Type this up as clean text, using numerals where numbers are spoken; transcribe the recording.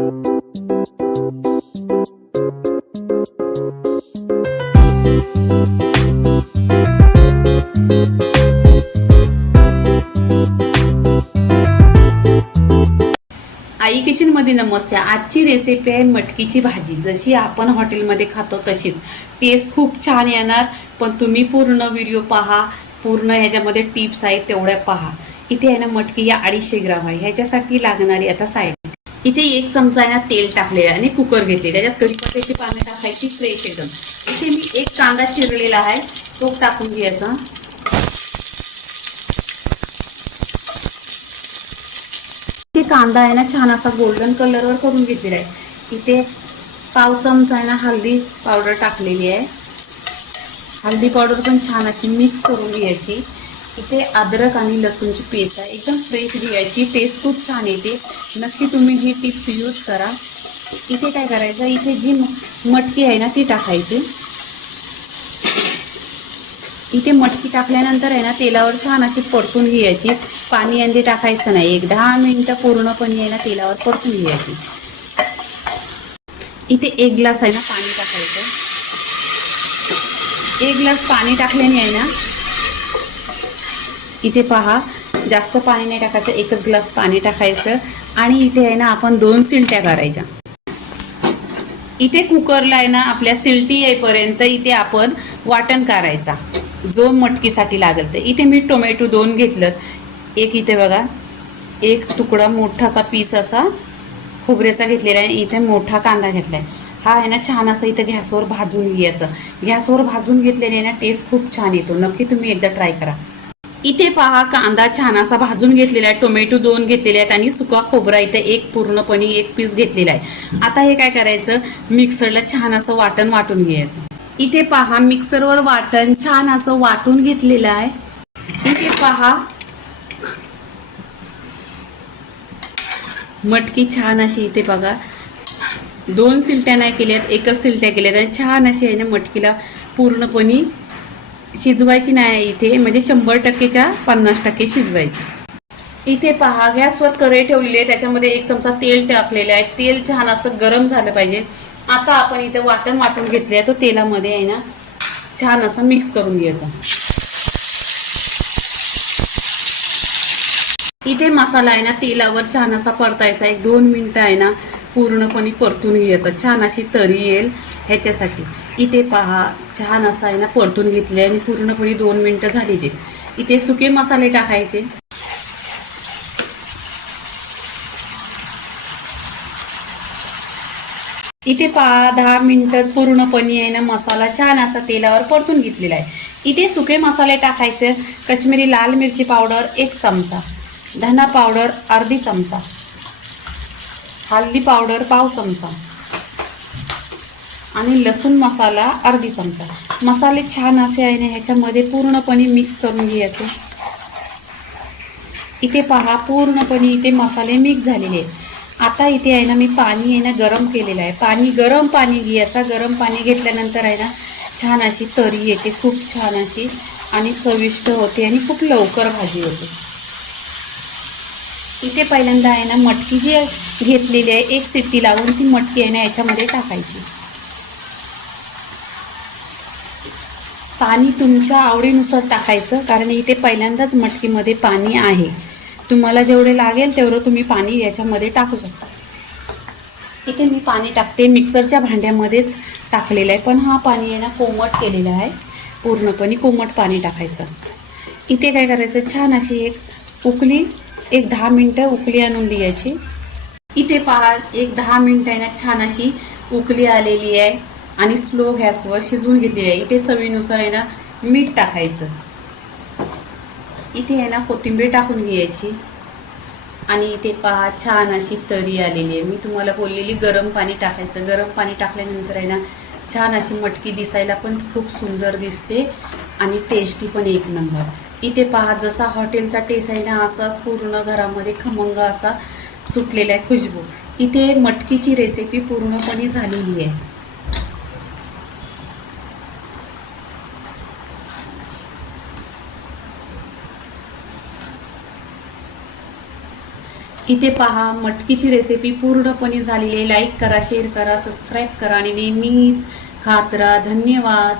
आई kitchen मध्ये नमस्ते। आजची recipe आहे मटकीची भाजी। जशी आपण हॉटेलमध्ये खातो तशीच टेस्ट खूप छान येणार, पण तुम्ही पूर्ण व्हिडिओ पहा, पूर्ण ह्याच्यामध्ये टिप्स आहेत तेवढ्या पहा। इथे आहे ना मटकी या 250 ग्राम आहे। ह्याच्यासाठी लागणारी आता साहित्य, इथे 1 चमचा आहे ना तेल टाकले आणि कुकर घेतले, त्याच्यात कढीपत्त्याची पानं टाकायची फ्रेश एकदम। इथे मी 1 कांदा चिरलेला आहे तो टाकून घ्यायचा। इथे कांदा आहे ना छान असा गोल्डन कलरवर करून घेतलेला आहे। इथे पाव चमचा आहे ना हळदी पावडर टाकलेली आहे। हळदी पावडर पण छान अशी मिक्स करून घ्यायची। इथे अद्रक आणि लसूणची पेस्ट आहे, एकदम फ्रेश घ्यायची, टेस्ट खूप छान येते। नक्की तुम्ही ही टिप्स यूज करा। इथे काय करायचं, इथे जी मटकी आहे ना ती टाकायची। इथे मटकी टाकल्यानंतर आहे ना तेलावर छान अशी परतून घ्यायची। पाणी अंडी टाकायचं नाही, 1-10 मिनिटं पूर्णपणे आहे ना तेलावर परतून घ्यायची। इथे 1 ग्लास आहे ना पाणी टाकायचं। 1 ग्लास पाणी टाकल्याने आहे ना, इथे पहा जास्त पाणी नाही टाकायचं, 1च ग्लास पाणी टाकायचं आणि इथे आहे ना आपण 2 शिट्ट्या करायच्या। इथे कुकरला आहे ना आपल्या शिट्टी येईपर्यंत इथे आपण वाटण करायचा जो मटकीसाठी लागेल। तर इथे मी टोमॅटो 2 घेतलं, एक इथे बघा 1 तुकडा मोठासा पीस असा खोबऱ्याचा घेतलेला आहे। इथे मोठा कांदा घेतलाय, हा आहे ना छान असं इथे गॅसवर भाजून घ्यायचं। गॅसवर भाजून घेतल्याने ना टेस्ट खूप छान येतो, नक्की तुम्ही एकदा ट्राय करा। इथे पहा कांदा छान असा भाजून घेतलेला आहे, टोमॅटो 2 घेतलेले आहेत आणि सुका खोबरा इथे 1 पूर्णपणे 1 पीस घेतलेला आहे। आता हे काय करायचं, मिक्सरला छान असं वाटण वाटून घ्यायचं। इथे पहा मिक्सरवर वाटण छान असं वाटून घेतलेलं आहे। इथे पहा मटकी छान अशी इथे बघा 2 शिट्ट्या नाही केल्यात, 1च शिट्ट्या केल्यात आणि छान अशी आहे ना मटकीला पूर्णपणे शिजवायची नाही इथे, म्हणजे 100%च्या 50% शिजवायची। इथे पहा गॅसवर कढई ठेवलेली आहे, त्याच्यामध्ये 1 चमचा तेल टाकलेलं आहे। तेल छान असं गरम झालं पाहिजे। आता आपण इथे वाटण वाटून घेतले आहे, तो तेलामध्ये आहे ना छान असं मिक्स करून घ्यायचं। इथे मसाला आहे ना तेलावर छान असा परतायचा, 1-2 मिनिटं आहे ना पूर्णपणे परतून घ्यायचं, छान अशी तरी येईल ह्याच्यासाठी। इथे पहा छान असं आहे ना परतून घेतले आणि पूर्णपणे 2 मिनिटं झालेली। इथे सुके मसाले टाकायचे। इथे 10 मिनिटं पूर्णपणे आहे ना मसाला छान असा तेलावर परतून घेतलेला आहे। इथे सुके मसाले टाकायचे, काश्मीरी लाल मिरची पावडर 1 चमचा, धना पावडर अर्धी चमचा, हळदी पावडर पाव चमचा आणि लसूण मसाला अर्धी चमचा। मसाले छान असे आहे ना ह्याच्यामध्ये पूर्णपणे मिक्स करून घ्यायचे। इथे पहा पूर्णपणे इथे मसाले मिक्स झालेले आहेत। आता इथे आहे ना मी पाणी आहे ना गरम केलेलं आहे, गरम पाणी घ्यायचा। गरम पाणी घेतल्यानंतर आहे ना छान अशी तरी येते, खूप छान अशी आणि चविष्ट होते आणि खूप लवकर भाजी होते। इथे पहिल्यांदा आहे ना मटकी जी घेतलेली आहे 1 शिट्टी लावून ती मटकी आहे ना याच्यामध्ये टाकायची। पाणी तुमच्या आवडीनुसार टाकायचं, कारण इथे पहिल्यांदाच मटकीमध्ये पाणी आहे। तुम्हाला जेवढे लागेल तेवढं तुम्ही पाणी याच्यामध्ये टाकू शकता। इथे मी पाणी टाकते, मिक्सरच्या भांड्यामध्येच टाकलेलं आहे, पण हा पाणी आहे ना कोमट केलेला आहे, पूर्णपणे कोमट पाणी टाकायचं। इथे काय करायचं, छान अशी एक उकली 10 मिनिटं उकली आणून द्यायची। इथे पहा 10 मिनिटं आहे ना छान अशी उकली आलेली आहे आणि स्लो गॅसवर शिजवून घेतलेली आहे। इथे चवीनुसार आहे ना मीठ टाकायचं। इथे आहे ना कोथिंबीर टाकून घ्यायची आणि इथे पहा छान अशी तरी आलेली आहे। मी तुम्हाला बोललेली गरम पाणी टाकायचं। गरम पाणी टाकल्यानंतर आहे ना छान अशी मटकी दिसायला पण खूप सुंदर दिसते आणि टेस्टी पण 1 नंबर। इथे पहा जसा हॉटेलचा टेस्ट आहे ना असाच पूर्ण घरामध्ये खमंग असा सुटलेला आहे खुशबू। इथे मटकीची रेसिपी पूर्णपणे झालेली आहे। इथे पहा मटकीची रेसिपी पूर्णपणे झालेली आहे. लाईक करा, शेअर करा, सबस्क्राईब करा आणि नेहमीच खात राहा. धन्यवाद.